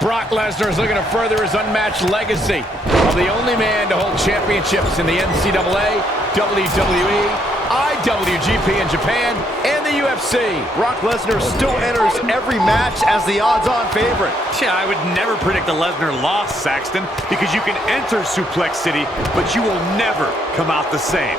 Brock Lesnar is looking to further his unmatched legacy of the only man to hold championships in the NCAA, WWE, IWGP in Japan, and the UFC. Brock Lesnar still enters every match as the odds-on favorite. Yeah, I would never predict a Lesnar loss, Saxton, because you can enter Suplex City, but you will never come out the same.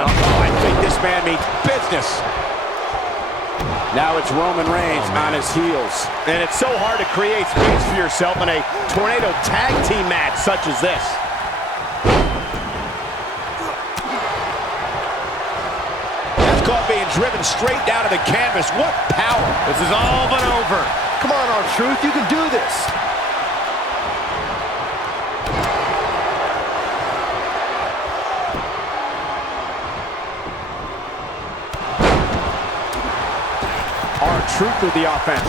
I think this man means business. Now it's Roman Reigns on his heels. And it's so hard to create space for yourself in a tornado tag team match such as this. That's caught being driven straight down to the canvas. What power. This is all but over. Come on, R-Truth, you can do this. R-Truth with the offense.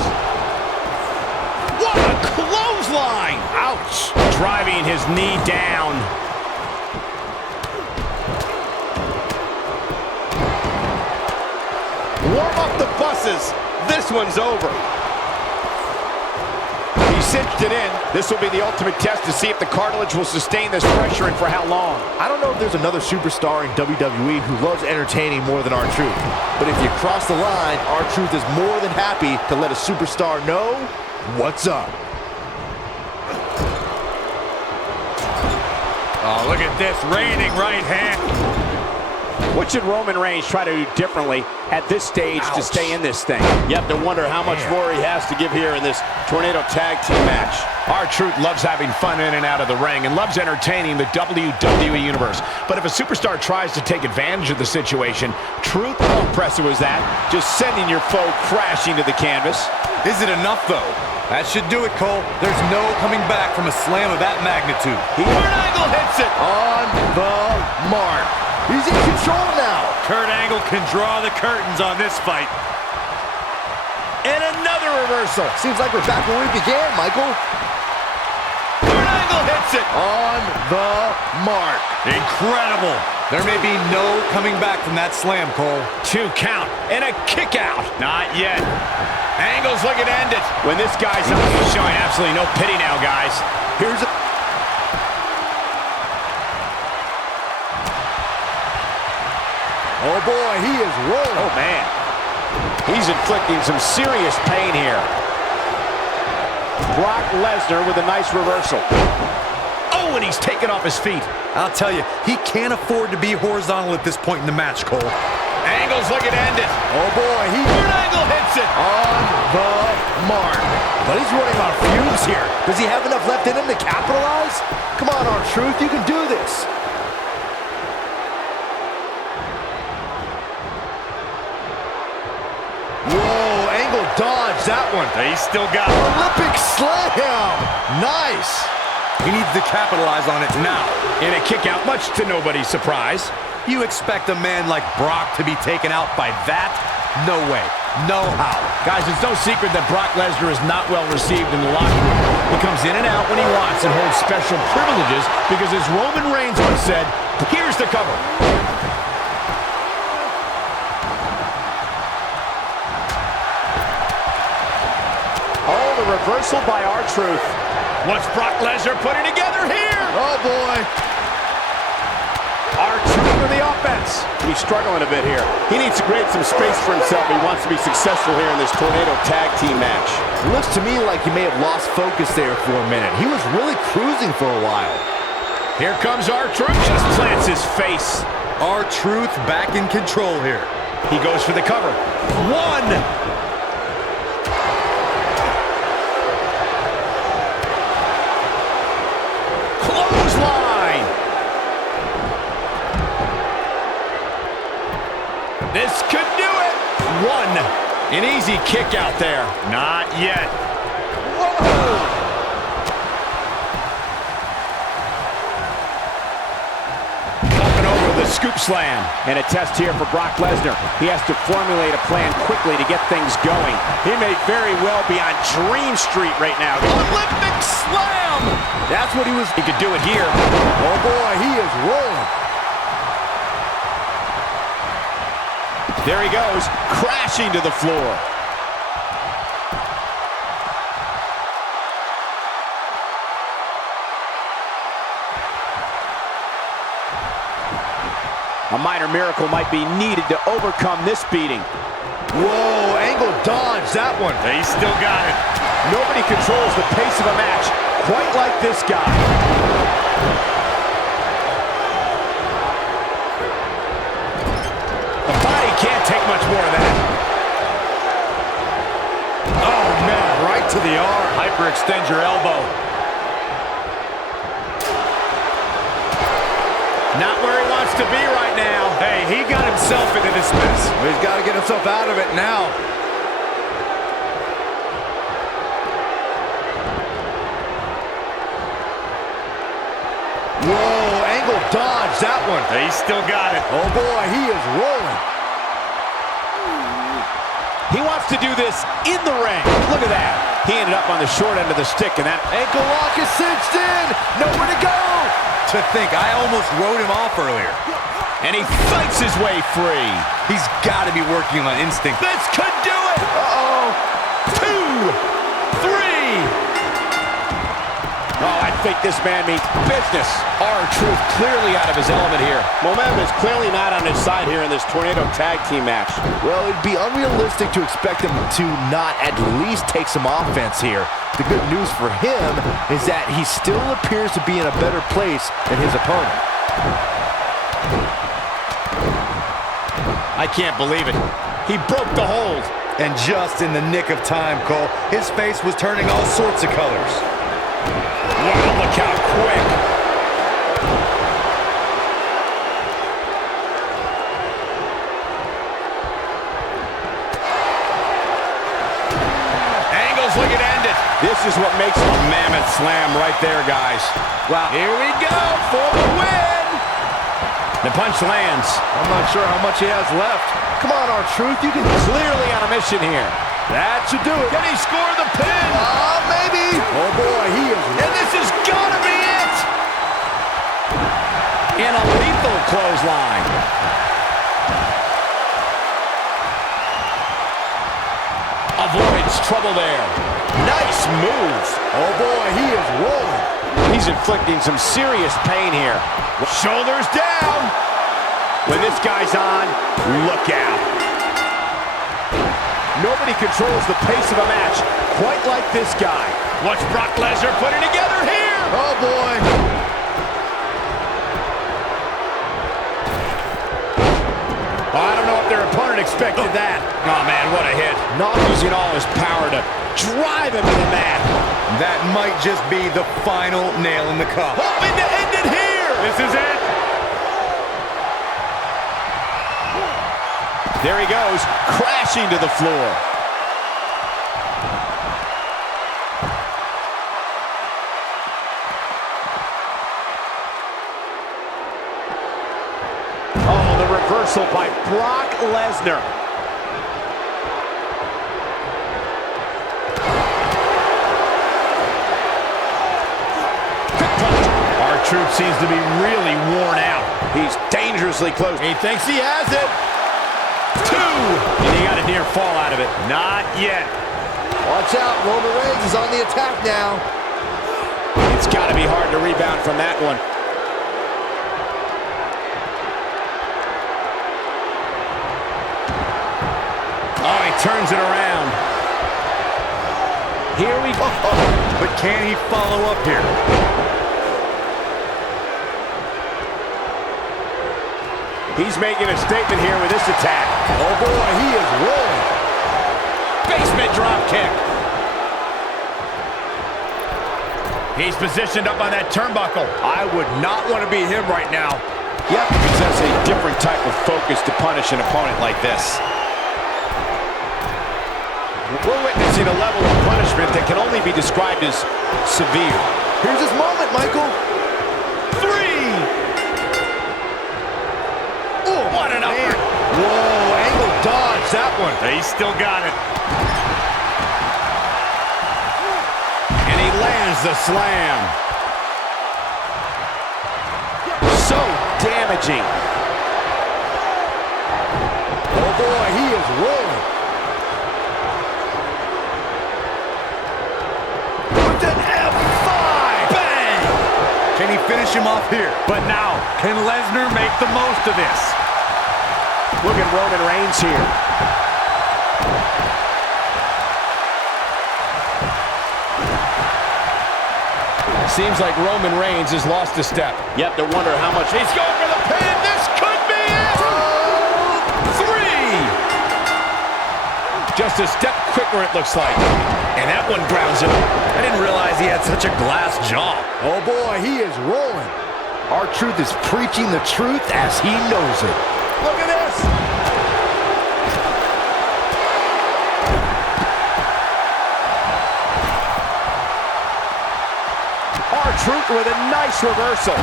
What a clothesline! Ouch! Driving his knee down. Warm up the buses. This one's over. He cinched it in. This will be the ultimate test to see if the cartilage will sustain this pressure and for how long. I don't know if there's another superstar in WWE who loves entertaining more than R-Truth. But if you cross the line, R-Truth is more than happy to let a superstar know what's up. Oh, look at this reigning right hand. What should Roman Reigns try to do differently at this stage to stay in this thing? You have to wonder how much more he has to give here in this tornado tag team match. R-Truth loves having fun in and out of the ring and loves entertaining the WWE Universe. But if a superstar tries to take advantage of the situation, Truth, How impressive was that? Just sending your foe crashing to the canvas. Is it enough, though? That should do it, Cole. There's no coming back from a slam of that magnitude. Kurt Angle hits it. On the mark. He's in control now. Kurt Angle can draw the curtains on this fight. And another reversal. Seems like we're back where we began, Michael. Kurt Angle hits it. On the mark. Incredible. There may be no coming back from that slam, Cole. 2 count and a kick out. Not yet. Angle's looking to end it. When this guy's up, He's showing absolutely no pity now, guys. Here's a... Oh boy, he is rolling. oh man, he's inflicting some serious pain here. Brock Lesnar with a nice reversal. Oh, and he's taken off his feet. I'll tell you, he can't afford to be horizontal at this point in the match, Cole. Angle's looking to end it. Oh boy, Kurt Angle hits it. on the mark. But he's running on fumes here. Does he have enough left in him to capitalize? Come on, R-Truth, you can do this. Whoa, Angle dodged that one. He's still got it. Olympic slam. Nice. He needs to capitalize on it now. And a kick out, much to nobody's surprise. You expect a man like Brock to be taken out by that? No way. No how. Guys, it's no secret that Brock Lesnar is not well received in the locker room. He comes in and out when he wants and holds special privileges because, as Roman Reigns once said, here's the cover. Oh, the reversal by R-Truth. What's Brock Lesnar putting together here? Oh boy. R-Truth with the offense. He's struggling a bit here. He needs to create some space for himself if he wants to be successful here in this tornado tag team match. It looks to me like he may have lost focus there for a minute. He was really cruising for a while. Here comes R-Truth. Just plants his face. R-Truth back in control here. He goes for the cover. 1. Clothesline. This could do it. 1. An easy kick out there. Not yet. Whoa. The scoop slam. And a test here for Brock Lesnar. He has to formulate a plan quickly to get things going. He may very well be on Dream Street right now. Olympic slam. That's that's what he was... He could do it here. Oh, boy, he is rolling. There he goes, crashing to the floor. A minor miracle might be needed to overcome this beating. Whoa, Angle dodged that one. He still got it. Nobody controls the pace of a match quite like this guy. The body can't take much more of that. Oh, man, right to the arm. Hyperextend your elbow. Not where he wants to be right now. Hey, he got himself into this mess. Well, he's got to get himself out of it now. Whoa, Angle dodged that one. He still got it. Oh, boy, he is rolling. He wants to do this in the ring. Look at that. He ended up on the short end of the stick, and that Ankle lock is cinched in. Nowhere to go. To think, I almost wrote him off earlier. and he fights his way free. He's got to be working on instinct. This could do it. Uh-oh. 2, 3. Oh, I think this man means business. R-Truth clearly out of his element here. Momentum is clearly not on his side here in this Tornado Tag Team match. Well, it'd be unrealistic to expect him to not at least take some offense here. The good news for him is that he still appears to be in a better place than his opponent. I can't believe it. He broke the hold. And just in the nick of time, Cole, his face was turning all sorts of colors. Wow, look how quick. Angle's looking to end it. This is what makes a mammoth slam right there, guys. Wow. Here we go for the win. The punch lands. I'm not sure how much he has left. Come on, R-Truth, you can... Clearly on a mission here. That should do it. Can he score the pin? Maybe. Oh, boy, he is... And this is gonna be it. And a lethal clothesline. Avoids trouble there. Nice move. Oh, boy, he is rolling. He's inflicting some serious pain here. Shoulders down. When this guy's on, look out. Nobody controls the pace of a match quite like this guy. What's Brock Lesnar putting together here? Oh, boy. I don't know if their opponent expected that. Oh, man, what a hit. Not using all his power to drive him to the mat. That might just be the final nail in the coffin. Hoping to end it here. This is it. There he goes, crashing to the floor. Oh, the reversal by Brock Lesnar. R-Truth seems to be really worn out. He's dangerously close. He thinks he has it. 2. And he got a near fall out of it. Not yet. Watch out, Roman Reigns is on the attack now. It's got to be hard to rebound from that one. Oh, he turns it around. Here we go. But can he follow up here? He's making a statement here with this attack. Oh, boy, he is rolling. Basement drop kick. He's positioned up on that turnbuckle. I would not want to be him right now. You have to possess a different type of focus to punish an opponent like this. We're witnessing a level of punishment that can only be described as severe. Here's his moment, Michael. 3. Oh, what an upper. Whoa, Angle dodged that one. He still got it. And he lands the slam. damaging. Oh boy, he is rolling. With an F5! Bang! Can he finish him off here? But now, can Lesnar make the most of this? Look at Roman Reigns here. Seems like Roman Reigns has lost a step. You have to wonder how much... He's going for the pin. This could be it. 3. Just a step quicker, it looks like. And that one grounds him. I didn't realize he had such a glass jaw. Oh boy, he is rolling. R-Truth is preaching the truth as he knows it. Look at this! R-Truth with a nice reversal.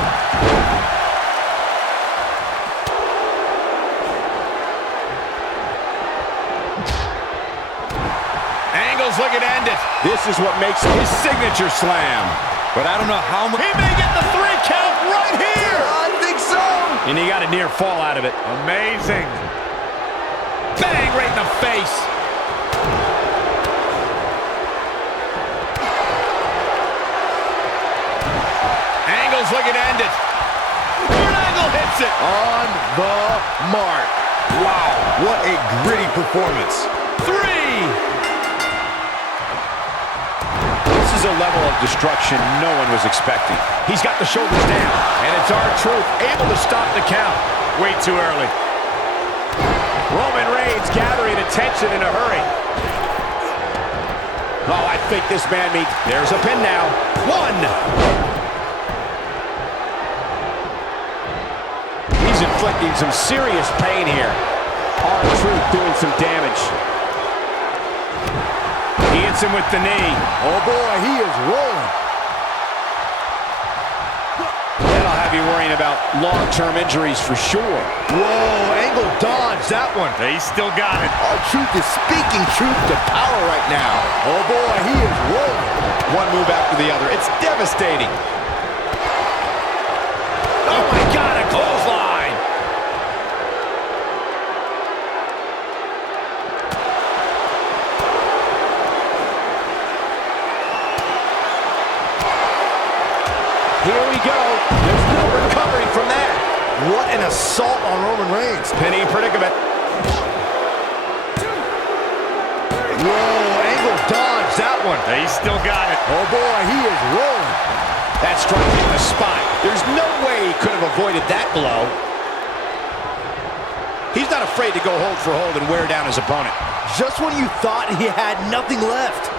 Angle's looking to end it. This is what makes his signature slam. But I don't know how much... He may get the 3 count right here. I think so. And he got a near fall out of it. Amazing. Bang, right in the face. Angle's looking to end it. Kurt Angle hits it. On the mark. Wow, what a gritty performance. 3. This is a level of destruction no one was expecting. He's got the shoulders down, and it's R-Truth able to stop the count. Way too early. Roman Reigns gathering attention in a hurry. Oh, I think this man means... There's a pin now. 1. He's inflicting some serious pain here. R-Truth doing some damage. He hits him with the knee. Oh boy, he is rolling. That'll have you worrying about long-term injuries for sure. Whoa, Angle dodged that one. He still got it. R-Truth is speaking truth to power right now. Oh boy, he is rolling. One move after the other. It's devastating. Oh my God, a clothesline. Here we go. There's no recovering from that. What an assault on Roman Reigns. Penny predicament. Whoa, Angle dodged that one. He still got it. Oh boy, he is rolling. That strike hit the spot. There's no way he could have avoided that blow. He's not afraid to go hold for hold and wear down his opponent. Just when you thought he had nothing left.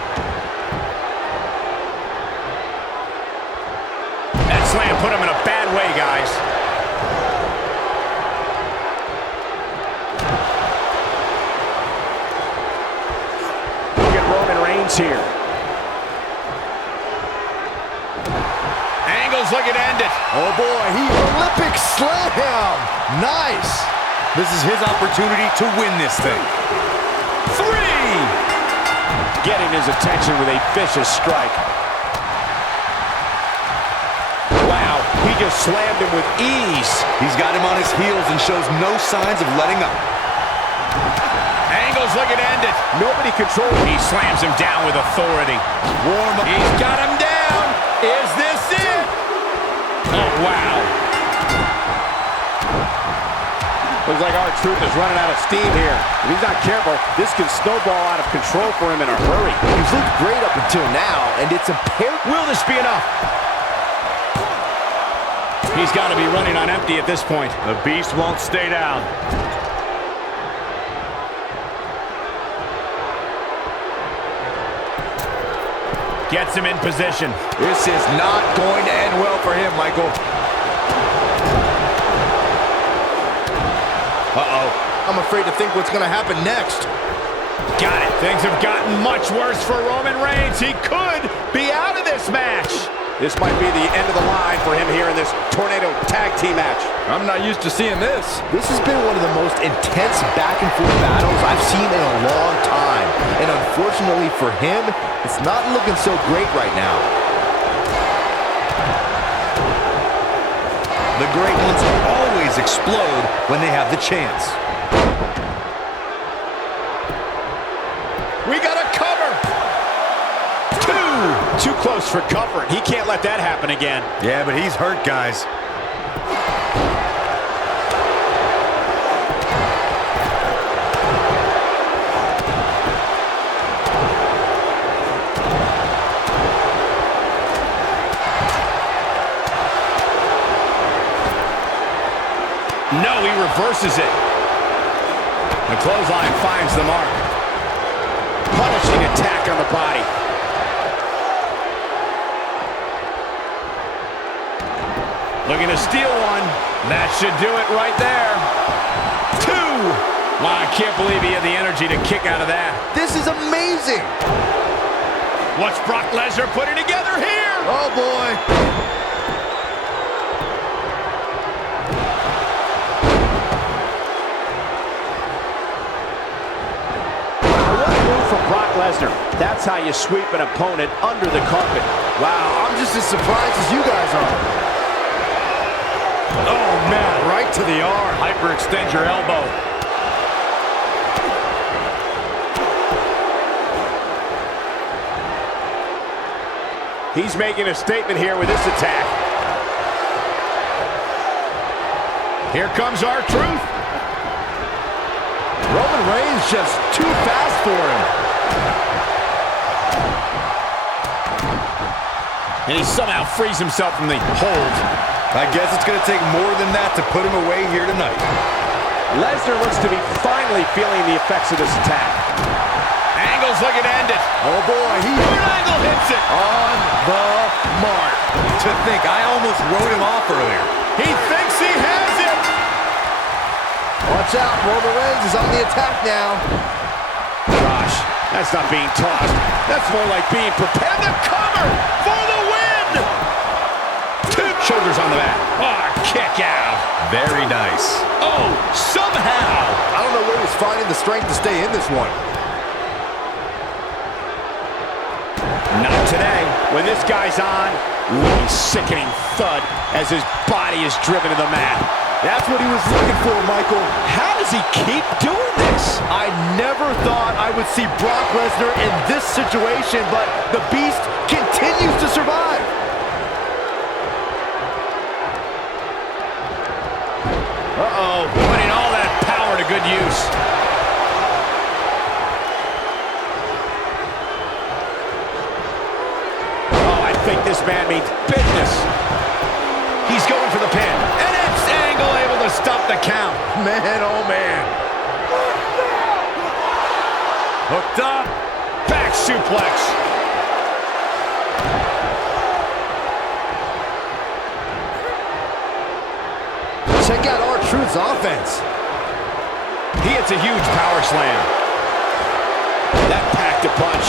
That slam put him in a bad way, guys. Look at Roman Reigns here. Angle's looking to end it. Oh boy, he Olympic slam. Nice. This is his opportunity to win this thing. 3. Getting his attention with a vicious strike. Wow, he just slammed him with ease. He's got him on his heels and shows no signs of letting up. Angle's looking to end it. Nobody controls him. He slams him down with authority. Warm up. He's got him down. Is this it? Oh, wow. Looks like R-Truth is running out of steam here. If he's not careful, this can snowball out of control for him in a hurry. He's looked great up until now, and it's imperative. Will this be enough? He's got to be running on empty at this point. The beast won't stay down. Gets him in position. This is not going to end well for him, Michael. Uh-oh. I'm afraid to think what's going to happen next. Got it. Things have gotten much worse for Roman Reigns. He could be out of this match. This might be the end of the line for him here in this Tornado Tag Team match. I'm not used to seeing this. This has been one of the most intense back-and-forth battles I've seen in a long time. And unfortunately for him, it's not looking so great right now. The great ones always explode when they have the chance. We got a cover. 2. Too close for comfort. He can't let that happen again. Yeah, but he's hurt, guys. No, he reverses it. The clothesline finds the mark. Punishing attack on the body. Looking to steal one. That should do it right there. 2. Wow, I can't believe he had the energy to kick out of that. This is amazing. Watch Brock Lesnar put it together here. Oh, boy. From Brock Lesnar. That's how you sweep an opponent under the carpet. Wow, I'm just as surprised as you guys are. Oh, man, right to the arm. Hyperextend your elbow. He's making a statement here with this attack. Here comes R-Truth. Roman Reigns just too fast for him. And he somehow frees himself from the hold. I guess it's going to take more than that to put him away here tonight. Lesnar looks to be finally feeling the effects of this attack. Angle's looking to end it. Oh, boy. Kurt Angle hits it. On the mark. To think, I almost wrote him off earlier. He thinks he has it. Watch out, Roman Reigns is on the attack now. Gosh, that's not being tossed. That's more like being prepared. And the cover for the win. 2 shoulders on the mat. Oh, kick out. Very nice. Oh, somehow. I don't know where he's finding the strength to stay in this one. Not today. When this guy's on, a sickening thud as his body is driven to the mat. That's what he was looking for, Michael. How does he keep doing this? I never thought I would see Brock Lesnar in this situation, but the Beast continues to survive. Uh-oh, putting all that power to good use. Oh, I think this man means business. He's going for the pin. And it's Angle able to stop the count. Man, oh man. Hooked up. Back suplex. Check out R-Truth's offense. He hits a huge power slam. That packed a punch.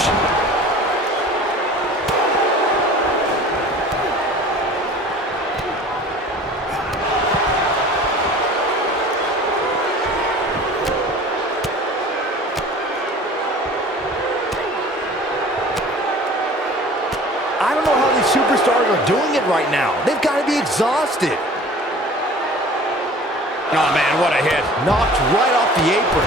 I don't know how these superstars are doing it right now. They've got to be exhausted. Oh, man, what a hit. Knocked right off the apron.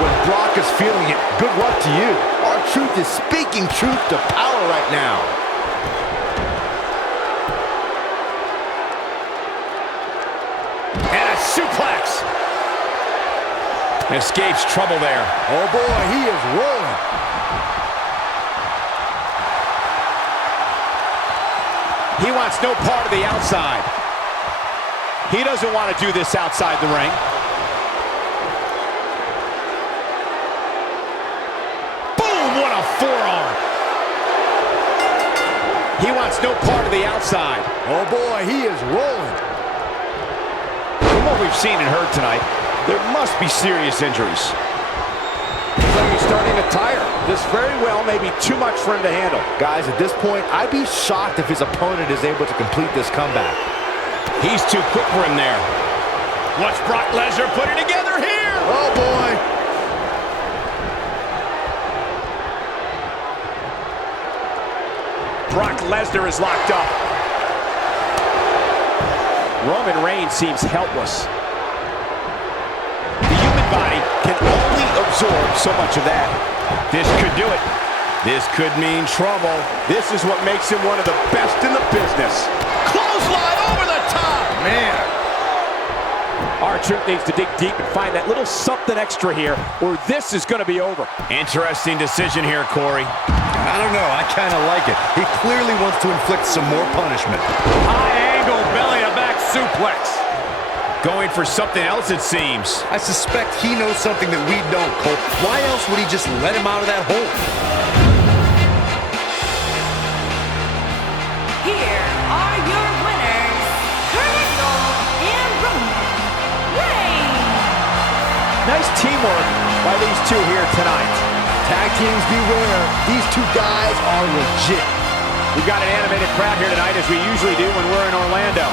When Brock is feeling it, good luck to you. R-Truth is speaking truth to power right now. And a suplex. Escapes trouble there. Oh boy, he is rolling. He wants no part of the outside. He doesn't want to do this outside the ring. Boom, what a forearm. He wants no part of the outside. Oh boy, he is rolling. From what we've seen and heard tonight, there must be serious injuries. Looks like he's starting to tire. This very well may be too much for him to handle. Guys, at this point, I'd be shocked if his opponent is able to complete this comeback. He's too quick for him there. Watch Brock Lesnar put it together here. Oh boy. Brock Lesnar is locked up. Roman Reigns seems helpless. The human body can only absorb so much of that. This could do it. This could mean trouble. This is what makes him one of the best in the business. Clothesline over the top. Man. R-Truth needs to dig deep and find that little something extra here, or this is going to be over. Interesting decision here, Corey. I don't know. I kind of like it. He clearly wants to inflict some more punishment. High angle belly-to-back suplex. Going for something else, it seems. I suspect he knows something that we don't, Cole. Why else would he just let him out of that hole? Here are your winners, Kurt Angle and Roman Reigns. Nice teamwork by these two here tonight. Tag teams beware. These two guys are legit. We've got an animated crowd here tonight, as we usually do when we're in Orlando.